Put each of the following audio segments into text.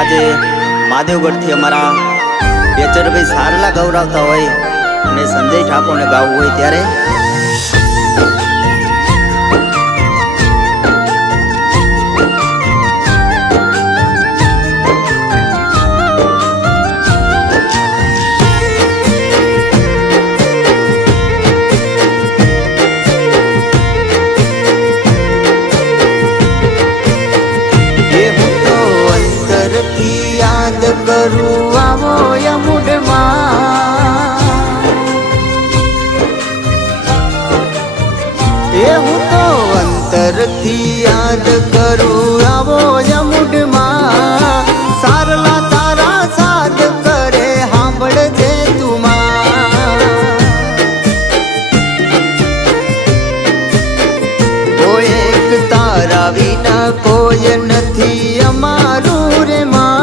આજે મહાદેવગઢથી અમારા બેચરભાઈ સારલા ગૌરવતા હોય અને સંજય ઠાકોરને ગાવું હોય ત્યારે કરું આવો યમુડમાં એ હું તો અંતરથી યાદ કરું આવો યમુડમાં સારલા તારા સાથ કરે સાંભળજે તુમાં કોઈ એક તારા વિના કોઈ નથી અમારું રે માં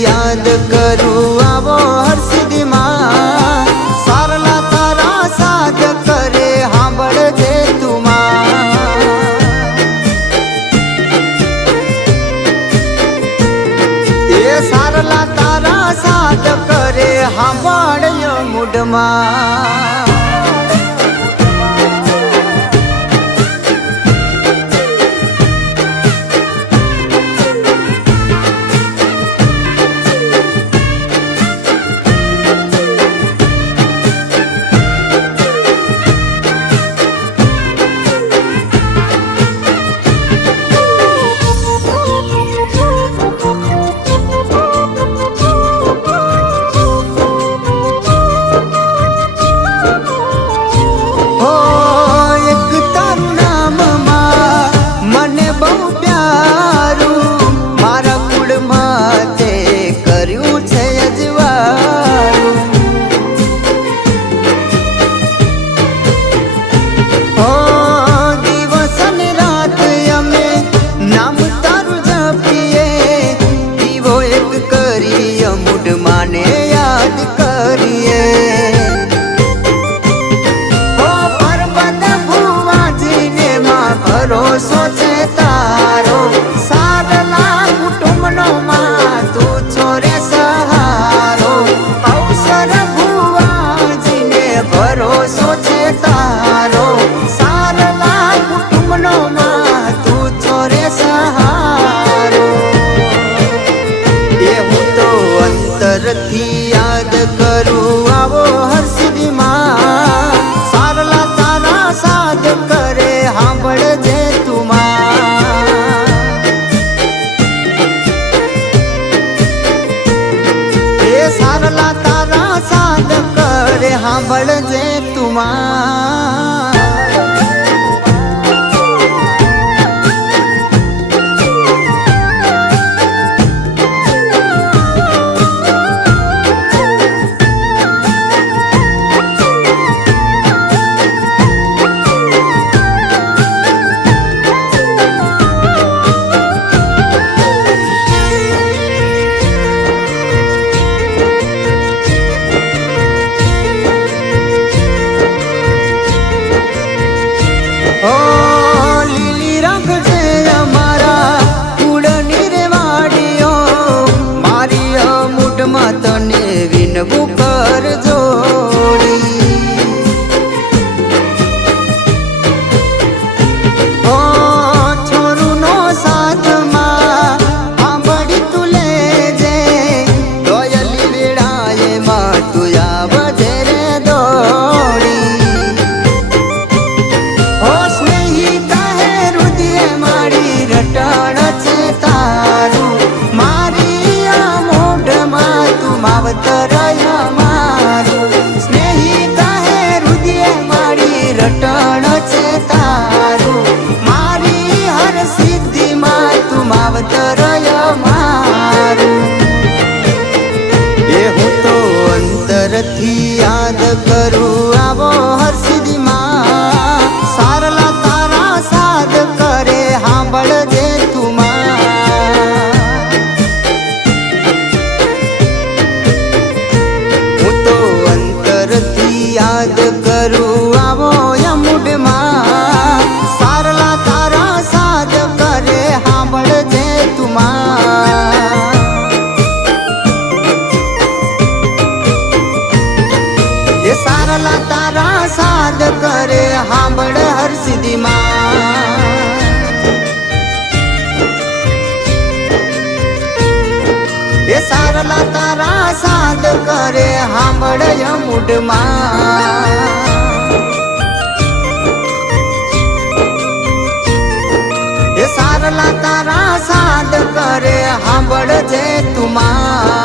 યાદ કરું આવો હરસિદ્ધિમાં સારલા તારા સાથ કરે સાંભળજે તુમાં એ સારલા તારા સાથ કરે સાંભળ્યો મૂઢમાં માને યાદ કરીએ ઓ પર્વત ભુવાજીને માં ભરોસો છે તારો સારલા કુટુંબનો માં તું છોરે સહારો અવસર ભુવાજીને ભરોસો છે તારો સારલા કુટુંબનો માં તું છોરે સહારો એ હું તો અંતરથી યાદ કરું આવો હરસિદ્ધિમાં સારલા તારા સાથ કરે સાંભળજે તુમાં એ સારલા તારા સાથ કરે સાંભળજે તુમાં તને વિનવું કર જોડી ઓ છોરુનો સાથમાં આંબડી તું લેજે દોયલી વેળાએ માં તું આવજે રે દોડી ઓ સ્નેહી કહે રુદિએ મારી રટણ છે તારું મારી આ મોઢમાં તું માવતર મારું સ્નેહી કહે રુદિએ મારી રટણ છે તારું યાદ કરું આવો યમુડમાં સારલા તારા સાદ કરે સાંભળજે તુમા એ સારલા તારા સાદ કરે સાંભળ હર સિદ્ધિમાં એ સારલા તારા સાદ કરે સાંભળ યમુડમાં એ સારલા તારા સાદ કરે સાંભળજે તુમા